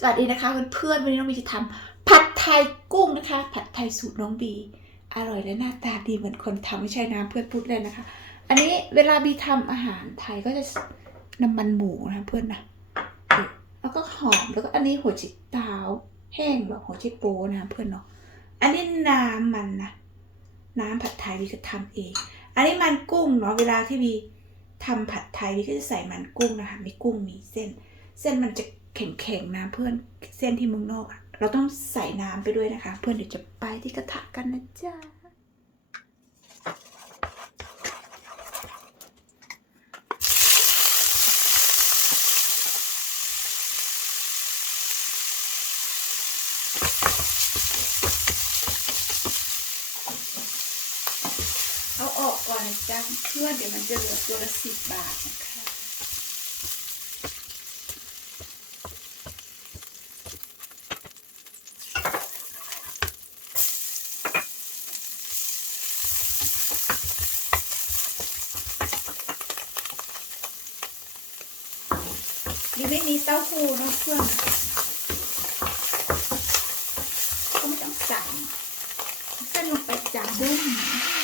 สวัสดีนะคะเพื่อนๆวันนี้น้องบีจะทำผัดไทยกุ้งนะคะ ผัดไทยสูตรน้องบี อร่อยและหน้าตาดีเหมือนคนทำไม่ใช่นะเพื่อนพูดเลยนะคะ อันนี้เวลาบีทำอาหารไทยก็จะน้ำมันหมูนะเพื่อนนะแล้วก็หอมแล้วก็อันนี้หัวจิตาวแห้งแบบหัวจิโปนะเพื่อนเนาะอันนี้น้ำมันนะน้ำผัดไทยบีก็ทำเอง อันนี้มันกุ้งเนาะเวลาที่บีทำผัดไทยบีก็จะใส่มันกุ้งนะคะมีกุ้งมีเส้น เส้นมันจะ แข็งๆนะเพื่อนเส้นที่เมืองนอกอะเราต้องใส่น้ำไปด้วยนะคะ เพื่อนเดี๋ยวจะไปที่กระทะกันนะจ๊ะเอาออกก่อนนะจ๊ะเพื่อนเดี๋ยวมันจะเหลือตัวละสิบบาทนะคะ ดีไม่มีเต้าหู้นะเพื่อนก็ไม่ต้องสั่งเส้นลงไปจานบุ้ม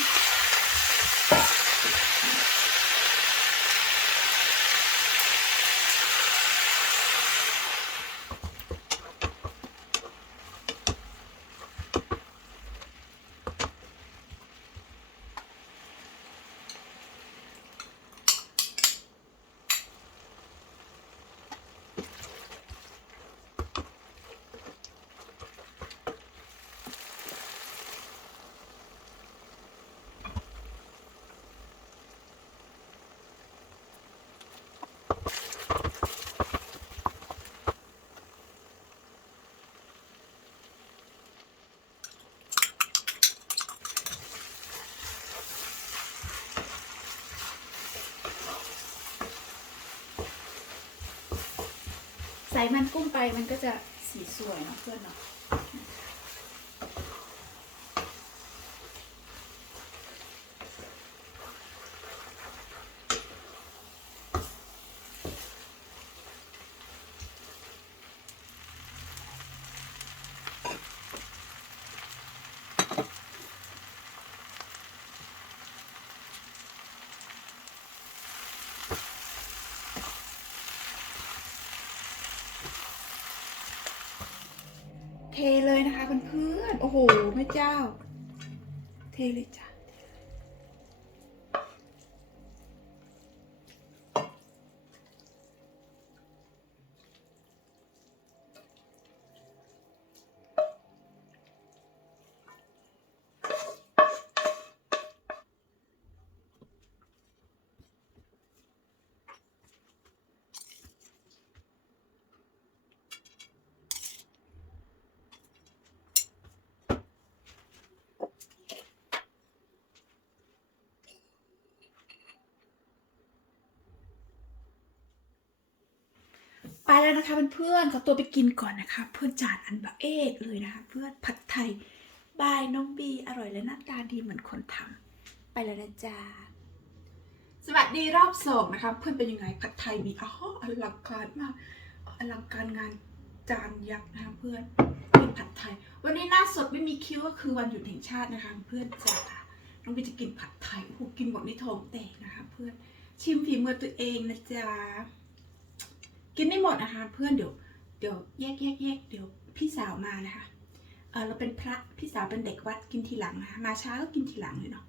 มันกุ้งไปมันก็จะสีสวยเนาะเพื่อนเนาะ เทเลยนะคะเพื่อนๆโอ้โหแม่เจ้า เทเลยจ้ะ แล้วนะคะเพื่อนๆขอตัวไปกินก่อนนะคะ เพื่อนจานอันบะเอกเลยนะคะ เพื่อนผัดไทยบายน้องบีอร่อยและหน้าตาดีเหมือนคนทำไปแล้วนะจ๊ะสวัสดีรอบสองนะคะ เพื่อนเป็นยังไงผัดไทยมีอ้ออลังการมากอลังการงานจานยักษ์นะคะเพื่อนกินผัดไทย วันนี้หน้าสดไม่มีคิ้วก็คือวันหยุดแห่งชาตินะคะ เพื่อนจ๋าน้องบีจะกินผัดไทยโอ้โหกินหมดในท้องแตกนะคะ เพื่อนชิมฝีมือตัวเองนะจ๊ะ กินไม่หมดนะคะ เพื่อนเดี๋ยวเดี๋ยวแยกแยกแยกเดี๋ยวพี่สาวมานะคะเออเราเป็นพระพี่สาวเป็นเด็กวัดกินทีหลังนะคะมาช้าก็กินทีหลังเลยเนาะ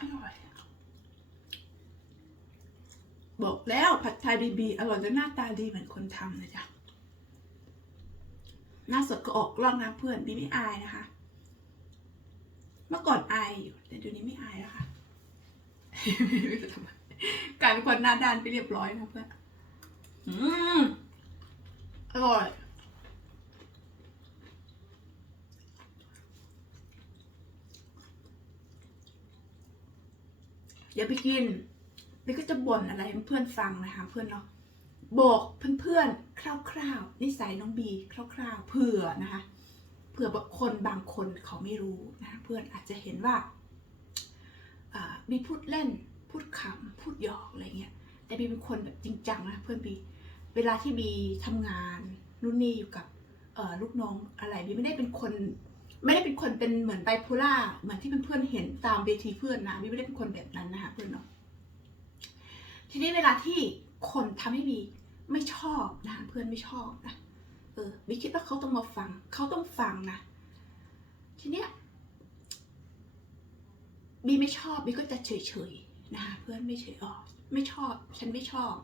อร่อยบอกแล้วผัดไทยบีบีอร่อยและหน้าตาดีเหมือนคนทำนะจ๊ะหน้าสดก็ออกกล้องนะเพื่อนบีไม่อายนะคะ เมื่อก่อนอายอยู่แต่เดี๋ยวนี้ไม่อายแล้วค่ะ กลายเป็นคนหน้าด้านไปเรียบร้อยนะเพื่อนอืมอร่อยอย่าไปกินแล้วก็จะบ่นอะไรให้เพื่อนฟังนะคะเพื่อนเนาะบอกเพื่อนๆคร่าวๆนิสัยน้องบีคร่าว ๆ เผื่อนะคะเผื่อบางคนบางคนเขาไม่รู้นะะเพื่อนอาจจะเห็นว่าอ่าบีพูดเล่น พูดขำพูดหยอกอะไรเงี้ยแต่บีเป็นคนแบบจริงจังนะเพื่อนบีเวลาที่บีทำงานนู่นนี่อยู่กับเออลูกน้องอะไรบีไม่ได้เป็นคน ไม่ได้เป็นคนเป็นเหมือนไบโพล่าเหมือนที่เพื่อนๆเห็นตามเวทีเพื่อนนะบีไม่ได้เป็นคนแบบนั้นนะคะเพื่อนเนาะทีนี้เวลาที่คนทำให้บีไม่ชอบนะเพื่อนไม่ชอบนะเออบีคิดว่าเขาต้องมาฟังเขาต้องฟังนะ ทีเนี้ยบีไม่ชอบบีก็จะเฉยๆ นะคะเพื่อนไม่เฉยออกไม่ชอบ ฉันไม่ชอบ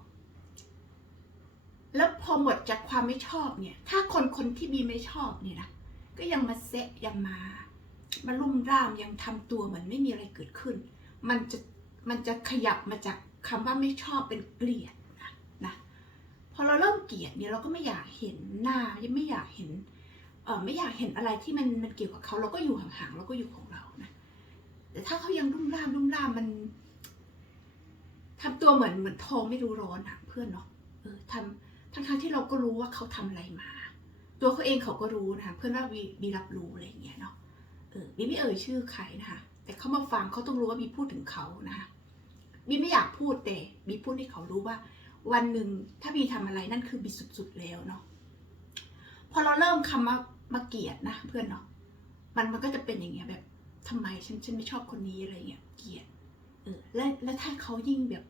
แล้วพอหมดจากความไม่ชอบเนี่ย ถ้าคนคนที่บีไม่ชอบเนี่ยนะก็ยังมาเซะยังมา มาลุ่มร่ามยังทำตัวเหมือนไม่มีอะไรเกิดขึ้น มันจะมันจะขยับมาจากคำว่าไม่ชอบเป็นเกลียดนะนะพอเราเริ่มเกลียดเนี่ยเราก็ไม่อยากเห็นหน้ายังไม่อยากเห็นเออไม่อยากเห็นอะไรที่มันมันเกี่ยวกับเขาเราก็อยู่ห่างๆเราก็อยู่ของเรานะแต่ถ้าเขายังรุ่มร่ามรุ่มร่ามมัน ตัวเหมือนเหมือนทองไม่รู้ร้อนอะเพื่อนเนาะเออทำทั้งๆที่เราก็รู้ว่าเขาทำอะไรมา ตัวเขาเองเขาก็รู้นะคะเพื่อนว่าบีบีรับรู้อะไรอย่างเงี้ยเนาะเออบีไม่เอ่ยชื่อใครนะคะแต่เขามาฟังเขาต้องรู้ว่าบีพูดถึงเขานะคะบีไม่อยากพูดแต่บีพูดให้เขารู้ว่า วันหนึ่งถ้าบีทำอะไรนั่นคือบีสุดๆแล้วเนาะพอเราเริ่มคำว่ามาเกลียดนะเพื่อนเนาะมันมันก็จะเป็นอย่างเงี้ยแบบทำไมฉันฉันไม่ชอบคนนี้อะไรเงี้ยเกลียดเออและและถ้าเขายิ่งแบบ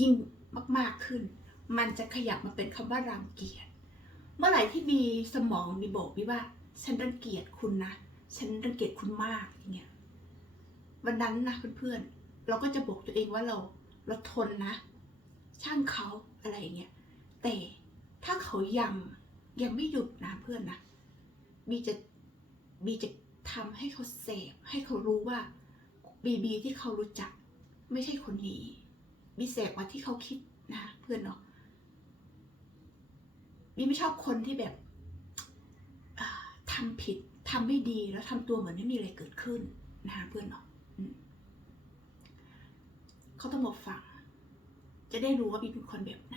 ยิ่งมากๆขึ้น มันจะขยับมาเป็นคำว่ารังเกียจ เมื่อไหร่ที่มีสมองมีบอกวิว่า ฉันรังเกียจคุณนะ ฉันรังเกียจคุณมากอย่างเงี้ย วันนั้นนะเพื่อนๆ เราก็จะบอกตัวเองว่าเราเราทนนะ ช่างเขาอะไรอย่างเงี้ย แต่ถ้าเขายังยังไม่หยุดนะเพื่อนนะบีจะบีจะทำให้เขาเสพให้เขารู้ว่าบีบีที่เขารู้จักไม่ใช่คนนี้ บีเสกว่าที่เขาคิดนะเพื่อนเนาะบีไม่ชอบคนที่แบบอ่าทำผิดทำไม่ดีแล้วทำตัวเหมือนไม่มีอะไรเกิดขึ้นนะคะเพื่อนเนาะเขาต้องมาฟัง จะได้รู้ว่าบีเป็นคนแบบไหน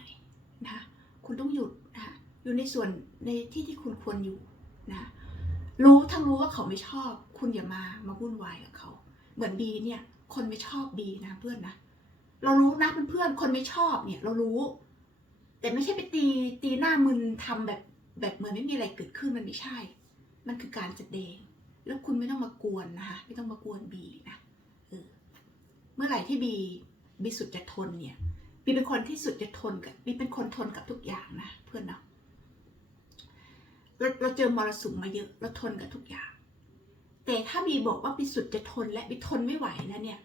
นะคุณต้องหยุดนะคะอยู่ในส่วนในที่ที่คุณควรอยู่นะรู้ทั้งรู้ว่าเขาไม่ชอบ คุณอย่ามามาวุ่นวายกับเขา เหมือนบีเนี่ย คนไม่ชอบบีนะเพื่อนนะ เรารู้นะเพื่อนๆคนไม่ชอบเนี่ย เรารู้ แต่ไม่ใช่ไปตีตีหน้ามึนทำแบบแบบเหมือนไม่มีอะไรเกิดขึ้นมันไม่ใช่ มันคือการแสดง แล้วคุณไม่ต้องมากวนนะคะไม่ต้องมากวนบีนะเออเมื่อไหร่ที่บีบีสุดจะทนเนี่ยบีเป็นคนที่สุดจะทนกับบีเป็นคนทนกับทุกอย่างนะเพื่อนเนาะเราเราเจอมรสุมมาเยอะเราทนกับทุกอย่าง แต่ถ้าบีบอกว่าบีสุดจะทนและบีทนไม่ไหวแล้วเนี่ย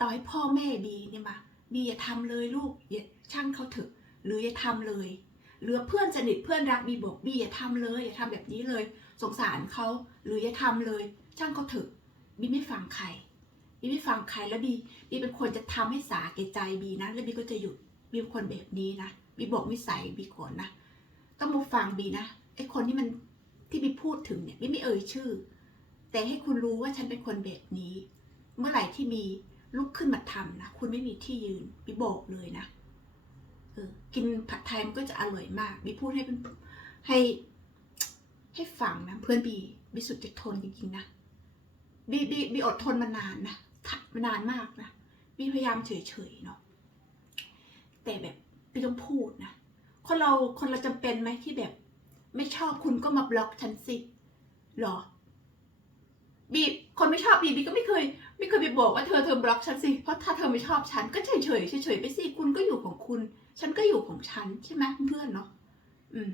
ต่อให้พ่อแม่บีเนี่ยมาบีอย่าทำเลยลูกอย่าช่างเขาเถอะ หรืออย่าทำเลย หรือเพื่อนสนิทเพื่อนรักบีบอกบีอย่าทำเลยอย่าทำแบบนี้เลย สงสารเขาหรืออย่าทำเลย ช่างเขาเถอะบีไม่ฟังใครบีไม่ฟังใครแล้วบีบีเป็นคนจะทำให้สาแก่ใจบีนะ แล้วบีก็จะหยุดบีเป็นคนแบบนี้นะบีบอกนิสัยบีก่อนนะต้องมาฟังบีนะไอ้คนที่มันที่บีพูดถึงเนี่ยบีไม่เอ่ยชื่อ แต่ให้คุณรู้ว่าฉันเป็นคนแบบนี้ เมื่อไหร่ที่บี ลุกขึ้นมาทำนะ คุณไม่มีที่ยืนบีบอกเลยนะเออกินผัดไทยมันก็จะอร่อยมากบีพูดให้เป็นให้ให้ฟังนะเพื่อนบีบีสุดจะทนจริงๆนะบีบีบีอดทนมานานนะทัมานานมากนะบีพยายามเฉยๆเนาะแต่แบบบีต้องพูดนะคนเราคนเราจำเป็นไหมที่แบบ ไม่ชอบคุณก็มาบล็อกฉันสิหรอบีคนไม่ชอบบีบีก็ไม่เคย ไม่เคยไปบอกว่าเธอเธอบล็อกฉันสิ เพราะถ้าเธอไม่ชอบฉันก็เฉยเฉยเฉยไปสิ คุณก็อยู่ของคุณ ฉันก็อยู่ของฉันใช่ไหมเพื่อนเนาะ อืม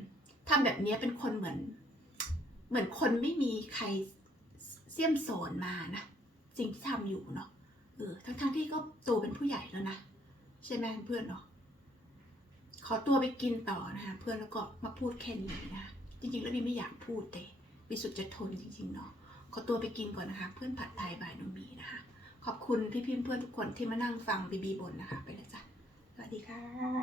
ทำแบบนี้เป็นคนเหมือน เหมือนคนไม่มีใครเสี่ยมสนมานะสิ่งที่ทำอยู่เนาะ เออ ทั้งๆที่ก็โตเป็นผู้ใหญ่แล้วนะ ใช่ไหมเพื่อนเนาะ ขอตัวไปกินต่อนะคะเพื่อนแล้วก็มาพูดแค่นี้นะ จริงๆแล้วบีไม่อยากพูดแต่บีสุดจะทนจริงๆเนาะ ขอตัวไปกินก่อนนะคะ เพื่อนผัดไทยบายนมบีนะคะ ขอบคุณพี่ๆเพื่อนทุกคนที่มานั่งฟังบีบีบนนะคะ ไปเลยจ้ะ สวัสดีค่ะ